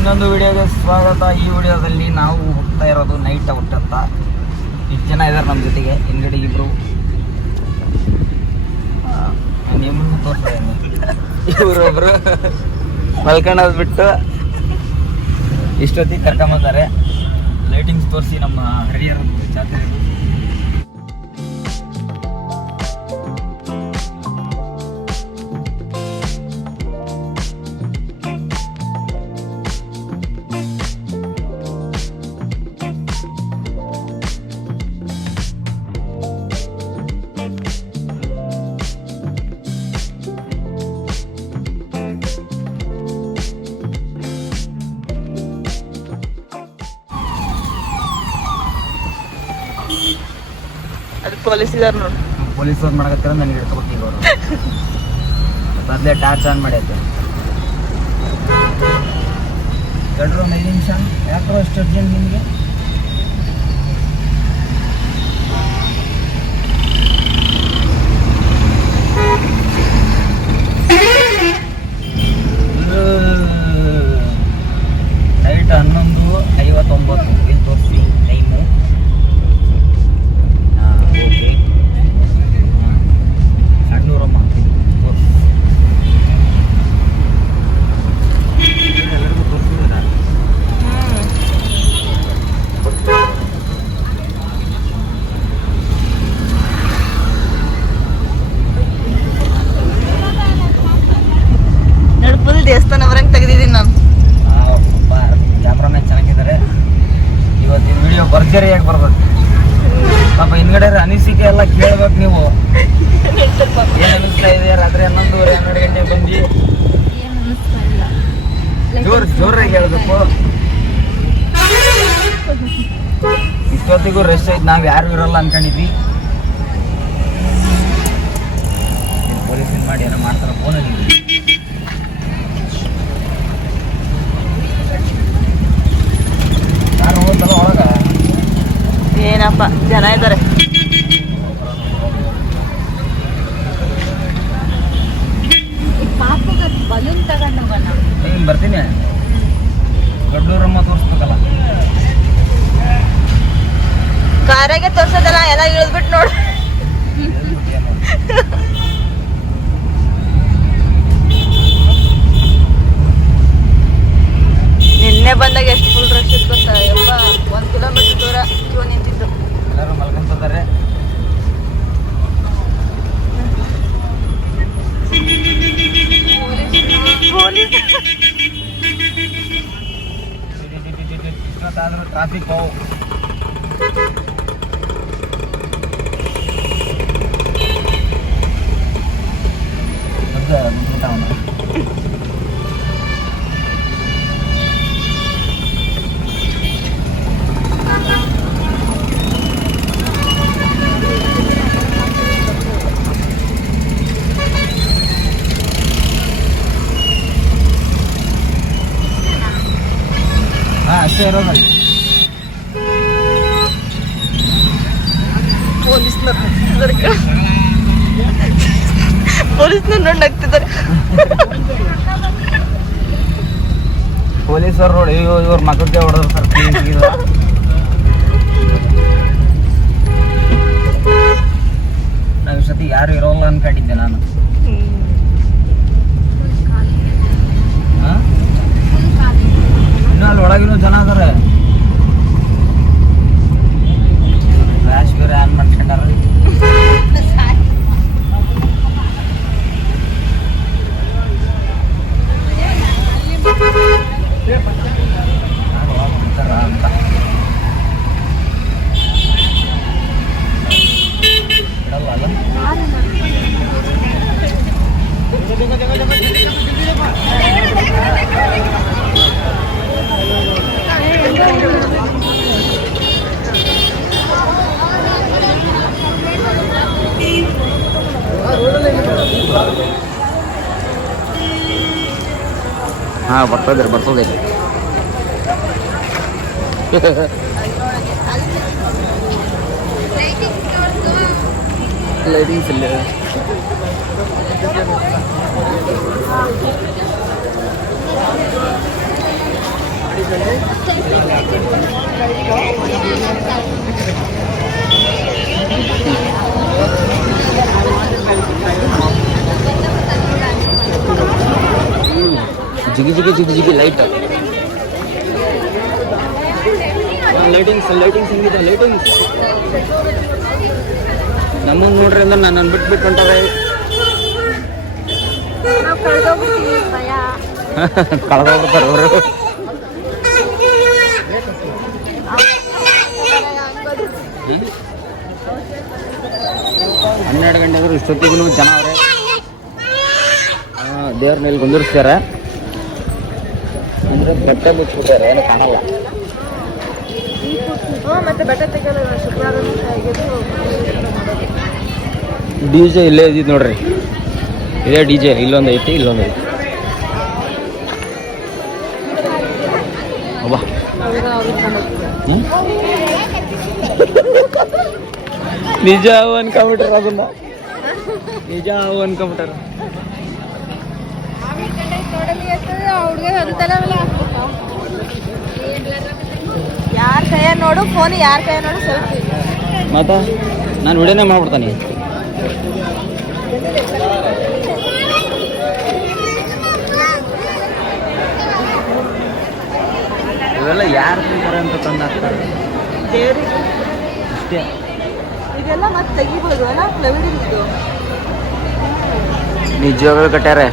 ಇನ್ನೊಂದು ವಿಡಿಯೋಗೆ ಸ್ವಾಗತ. ಈ ವಿಡಿಯೋದಲ್ಲಿ ನಾವು ಹೋಗ್ತಾ ಇರೋದು ನೈಟ್ ಔಟ್ ಅಂತ. ಇಷ್ಟು ಜನ ಇದ್ದಾರೆ ನಮ್ಮ ಜೊತೆಗೆ. ಹಿಂದ್ಗಡೆ ಇಬ್ರು ನಿಮ್ಮನ್ನು ತೋರಿಸ್ತಾ ಇವರೊಬ್ರು ಮಲ್ಕೊಂಡೋದು ಬಿಟ್ಟು ಇಷ್ಟೊತ್ತಿಗೆ ಕರ್ಕೊಂಬಂದಾರೆ. ಲೈಟಿಂಗ್ಸ್ ತೋರಿಸಿ ನಮ್ಮ ಹರಿಹರ ಜಾತ್ರೆ. ಅದು ಪೊಲೀಸ್ ಇದಾರೆ ನೋಡಿ. ಪೊಲೀಸವ್ರು ಮಾಡಕತ್ತಾರ ನನಗೆ ಹಿಡ್ಕೊಬೇಕು ಅವರು. ಮೊದಲೇ ಟಾರ್ಚ್ ಆನ್ ಮಾಡೈತೆ. ಗಡ್ರು 5 ನಿಮಿಷ ಯಾಕೋ ಅಷ್ಟು ಅರ್ಜೆಂಟ್ ನಿಮಗೆ? ನೈಟ್ 11:59 ಇಲ್ಲಿ ತೋರಿಸಿ ಟೈಮು. ಓಕೆ, ಸಣ್ಣೂರಮ್ಮ ಎಲ್ಲರಿಗೂ ತೋರಿಸಿದ. ಫುಲ್ ದೇವಸ್ಥಾನ ಹೊರಗೆ ತೆಗೆದಿದ್ದೀನಿ ನಾನು. ಸ್ವಲ್ಪ ಕ್ಯಾಮ್ರಾಮ್ಯಾನ್ ಚೆನ್ನಾಗಿದ್ದಾರೆ. ಇವತ್ತಿನ ವಿಡಿಯೋ ಭರ್ಜರಿಯಾಗಿ ಬರ್ಬೇಕು. ಪಾಪ ಹಿಂದ್ಗಡೆ ಅನಿಸಿಕೆ ಎಲ್ಲ ಕೇಳ್ಬೇಕು ನೀವು. ಏನ್ ಅನಿಸ್ತಾ ಇದೆ? ರಾತ್ರಿ 11:30 12 ಗಂಟೆಗೆ ಬಂದು ಜೋರಾಗಿ ಹೇಳ್ಬೇಕು. ಇಷ್ಟೊತ್ತಿಗೂ ರೆಸ್ಟ್ ಐತಿ. ನಾವ್ ಯಾರು ಇರಲ್ಲ ಅನ್ಕೊಂಡಿದ್ವಿ. ಪೊಲೀಸ್ ಮಾಡಿ ಏನೋ ಮಾಡ್ತಾರ ಫೋನಲ್ಲಿ. ಯಾರು ಹೋಗ್ತಾರ ಒಳಗ? ಏನಪ್ಪ ಜನ ಇದ್ದಾರೆ. ಬಲೂನ್ ತಗೊಂಡು ಬರ್ತೀನಿ. ಗಡ್ಡೂರಮ್ಮ ತೋರಿಸ್ಬೇಕಲ್ಲ. ಕಾರಾಗೆ ತೋರ್ಸೋದಲ್ಲ, ಎಲ್ಲ ಇಳಿದ್ಬಿಟ್ಟು ನೋಡು. ನಿನ್ನೆ ಬಂದಾಗ ಎಷ್ಟು ಫುಲ್ ರಶ್ ಇತ್ತು ಗೊತ್ತಾ? 1 ಕಿಲೋಮೀಟರ್ ದೂರ ಕ್ಯೂ ನಿಂತಿದ್ದು. ಎಲ್ಲರೂ ಮಲ್ಕೊಂತಾರೆ. ಇಷ್ಟೊತ್ತಾದ್ರೂ ಟ್ರಾಫಿಕ್ ಅಷ್ಟೇ ಇರೋದು. ಪೊಲೀಸ್ನವ್ರು ನೋಡಿ ನಗ್ತಿದ್ದಾರೆ. ಪೊಲೀಸರು ನೋಡಿ ಇವ್ರ ಮಗಕ್ಕೆ ಹೊಡೆದ್ರು ಸರ್. ನಾವು ಇಷ್ಟೊತ್ತಿ ಯಾರು ಇರೋಲ್ಲ ಅನ್ಕೊಂಡಿದ್ದೆ ನಾನು. ಇನ್ನು ಅಲ್ಲಿ ಒಳಗಿನೂ ಜನ ಅದಾರೆ. ಫ್ಲಾಶ್ ಬೇರೆ ಆನ್ ಮಾಡ್ಕೊಂಡಾರ. ಅಂತ ಇಡಲ್ಲ ಅಲ್ಲ. ಹಾಂ ಬರ್ತದೆ. ಲೈಟಿಂಗ್ಸ್ ಇಲ್ಲ. ಜಿಗಿ ಜಿಗಿ ಜಿಗಿ ಜಿಗಿ ಲೈಟ್ ಲೈಟಿಂಗ್ಸ್ ಹೆಂಗಿದೆ ಲೈಟಿಂಗ್ಸ್ ನಮ್ಮನ್ನು ನೋಡ್ರಿ ಅಂದ್ರೆ ನಾನು ಬಿಟ್ಬಿಟ್ಟು ಹೊಂಟಾರೆ ಕಳೆದೋಗ್ಬಿಡ್ತಾರೆ ಅವರು 12 ಗಂಟೆ ಆದರೂ ಇಷ್ಟೊತ್ತಿಗೂ ಜನ ಅವರೇ ದೇವ್ರನ್ನ ಇಲ್ಲಿ ಕುಂದಿರ್ಸ್ತಾರೆ ಅಂದರೆ ಬೆಟ್ಟ ಬಿಟ್ಬಿಟ್ಟಾರೆ ಏನು ಕಾಣಲ್ಲ ಮತ್ತೆ ಬೆಟ್ಟ ತೆಗೆಯಲ್ಲ ಶುಕ್ರವಾರ ಡಿ ಜೆ ಇಲ್ಲೇ ಇದ್ದಿದ್ದು ನೋಡ್ರಿ ಇದೇ ಡಿ ಜೆ ಇಲ್ಲೊಂದು ಐತಿ ಇಲ್ಲೊಂದು ಐತಿ ಅಬ್ಬಾ ನಿಜ ಅನ್ಕೊಂಬಿಟ್ರ ಅದನ್ನ ನಿಜ ಅನ್ಕೊಂಬಿಟ್ಟಾರ ಯಾರ ಕೈಯ ನೋಡು ಫೋನ್ ಯಾರ ಕೈಯ ನೋಡು ಸೆಲ್ಫಿ ಮತ್ತ ನಾನು ವಿಡಿಯೋನೇ ಮಾಡ್ಬಿಡ್ತಾನೆ ಇವೆಲ್ಲ ಯಾರು ತಿಂತಾರೆ ಅಂತ ತಂದಾಕ್ತಾರೆ ಅಷ್ಟೇ ಇದೆಲ್ಲ ಮತ್ತೆ ತೆಗಿಬೋದು ಅಲ್ಲ ಫ್ಲವರಿದ್ದು ನಿಜವಾಗ್ಲೂ ಕಟ್ಟಾರೆ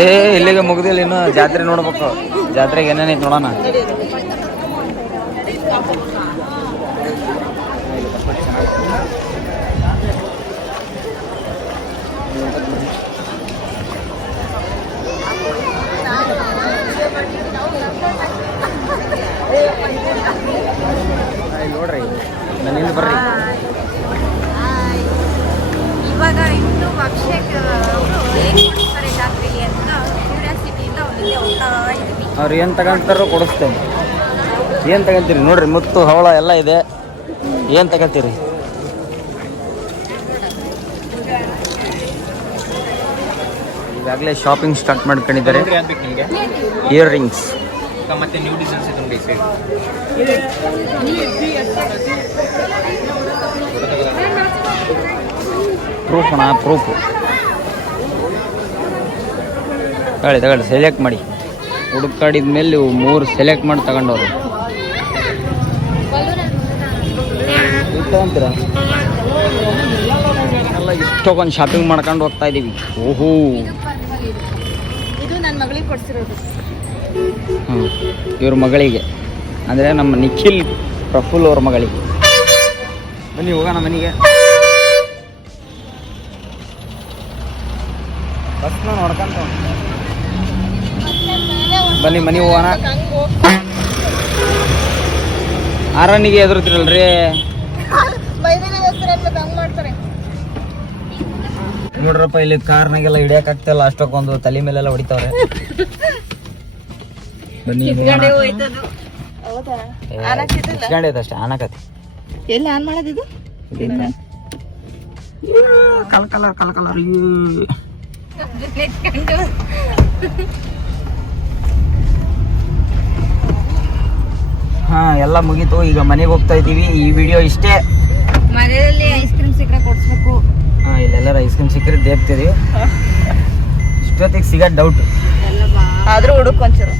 ಏ ಇಲ್ಲಿಗೆ ಮುಗ್ದಿಲ್ಲ ಇನ್ನು ಜಾತ್ರೆ ನೋಡ್ಬೇಕು ಜಾತ್ರೆಗೆ ಏನೇನೈತೆ ನೋಡೋಣ ನೋಡ್ರಿ ಮನೇಲಿ ಬರ್ರಿ ಇವಾಗ ಇನ್ನು ಅಭಿಷೇಕ್ ಏನು ಕೊಡ್ತಾರೆ ಜಾತ್ರೆಗೆ ಅಂತ ಕ್ಯೂರಿಯಾಸಿಟಿಯಿಂದ ಅವನಿಗೆ ಹೋಗ್ತಾ ಇದ್ವಿ ಅವ್ರು ಏನು ತಗೊಂತಾರೋ ಕೊಡಿಸ್ತೇನೆ ಏನು ತಗೊಂತೀರಿ ನೋಡ್ರಿ ಮುತ್ತು ಹವಳ ಎಲ್ಲ ಇದೆ ಏನು ತಗೋತೀರಿ ಈಗಾಗಲೇ ಶಾಪಿಂಗ್ ಸ್ಟಾರ್ಟ್ ಮಾಡ್ಕೊಂಡಿದ್ದಾರೆ ಇಯರ್ ರಿಂಗ್ಸ್ ಮತ್ತೆ ನ್ಯೂ ಡಿಸೈನ್ಸ್ ಪ್ರೂಫ್ ಅಣ್ಣ ಪ್ರೂಫ್ ತಗೊಳ್ಳಿ ಸೆಲೆಕ್ಟ್ ಮಾಡಿ ಹುಡುಕಾಡಿದ ಮೇಲೆ ನೀವು 3 ಸೆಲೆಕ್ಟ್ ಮಾಡಿ ತಗೊಂಡವ್ರು ಅಂತೀರ ಎಲ್ಲ ಇಷ್ಟೊಂದು ಶಾಪಿಂಗ್ ಮಾಡ್ಕೊಂಡು ಹೋಗ್ತಾ ಇದ್ದೀವಿ ಓಹೋ ಇದು ನನ್ನ ಮಗಳಿಗೆ ಕೊಡ್ಸಿರೋದು ಹ್ಞೂ ಇವ್ರ ಮಗಳಿಗೆ ಅಂದರೆ ನಮ್ಮ ನಿಖಿಲ್ ಪ್ರಫುಲ್ ಅವ್ರ ಮಗಳಿಗೆ ಬನ್ನಿ ಹೋಗೋಣ ಮನೆಗೆ ಬಸ್ನ ನೋಡ್ಕೊಂತ ಬನ್ನಿ ಮನೆಗೆ ಹೋಗೋಣ ಆರನಿಗೆ ಎದುರುತ್ತಿರಲ್ರಿ ನೋಡ್ರಪ್ಪ ಇಲ್ಲಿ ಕಾರ್ನಾಗೆಲ್ಲ ಹಿಡಿಯಕ್ ಆಗ್ತಿಲ್ಲ ಅಷ್ಟಕ್ಕೊಂದು ತಲೆ ಮೇಲೆಲ್ಲ ಹೊಡಿತಾವ್ರೆ ಬನ್ನಿ ಅಷ್ಟೇ ಆನಕತಿ ಎಲ್ಲಿ ಆನ್ ಮಾಡೋದಿದು ಕಲ್ ಕಲರ್ ಹಾ ಎಲ್ಲ ಮುಗೀತು ಈಗ ಮನೆಗೆ ಹೋಗ್ತಾ ಇದ್ದೀವಿ ಈ ವಿಡಿಯೋ ಇಷ್ಟೇ ಮನೆಯಲ್ಲಿ ಐಸ್ ಕ್ರೀಮ್ ಸಿಕ್ಕರೆ ಕೊಡ್ಸ್ಬೇಕು ಹಾ ಇಲ್ಲೆಲ್ಲರೂ ಐಸ್ ಕ್ರೀಮ್ ಸಿಕ್ಕರೆ ದೇಗ್ತಿದೀವಿ ಇಷ್ಟೊತ್ತಿಗೆ ಸಿಗೋದು ಡೌಟ್ ಆದ್ರೂ ಹುಡುಕ್ ಒಂಚೂರು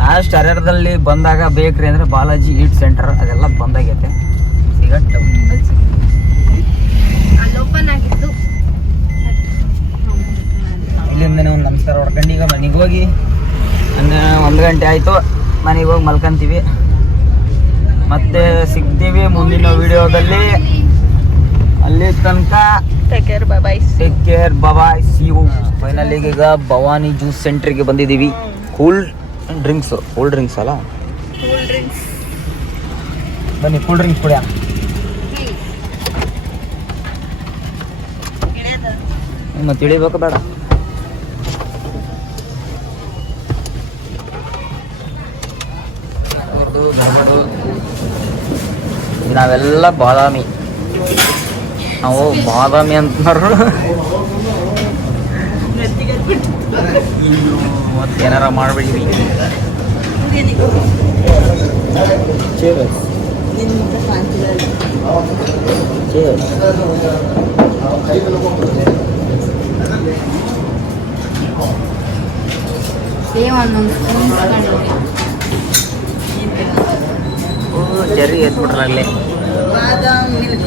ಲಾಸ್ಟ್ ಹರಿಹರದಲ್ಲಿ ಬಂದಾಗ ಬೇಕ್ರಿ ಅಂದ್ರೆ ಬಾಲಾಜಿ ಈಟ್ ಸೆಂಟರ್ ಅದೆಲ್ಲ ಬಂದಾಗೈತೆ ಸಿಗೋದು ಡೌಟ್ ಅಲ್ಲಿ ಓಪನ್ ಆಗಿತ್ತು ಇಲ್ಲಿಂದ ಒಂದು ನಮಸ್ಕಾರ ಹೊಡ್ಕೊಂಡು ಈಗ ಮನೆಗೆ ಹೋಗಿ 1 ಗಂಟೆ ಆಯಿತು ಮನೆಗೆ ಹೋಗಿ ಮಲ್ಕೊಂತೀವಿ ಮತ್ತೆ ಸಿಗ್ತೀವಿ ಮುಂದಿನ ವಿಡಿಯೋದಲ್ಲಿ ಅಲ್ಲಿ ತನಕ take care bye see you final ಈಗ ಭವಾನಿ ಜ್ಯೂಸ್ ಸೆಂಟ್ರಿಗೆ ಬಂದಿದ್ದೀವಿ ಕೂಲ್ ಡ್ರಿಂಕ್ಸ್ ಅಲ್ಲ ಕೂಲ್ ಡ್ರಿಂಕ್ಸ್ ಬನ್ನಿ ಕೂಲ್ ಡ್ರಿಂಕ್ಸ್ ಕುಡಿಯೋಣ ಮತ್ತೆ ಇಳಿಬೇಕು ಬೇಡ ನಾವೆಲ್ಲ ಬಾದಾಮಿ ನಾವು ಬಾದಾಮಿ ಅಂತಂದ್ರು ಮತ್ತೆ ಏನಾರ ಮಾಡ್ಬಿಡಿ. ಜರಿ ಎತ್ಬಿಟ್ರಲ್ಲಿ ಬಾದಾಮ್ ಮಿಲ್ಕ್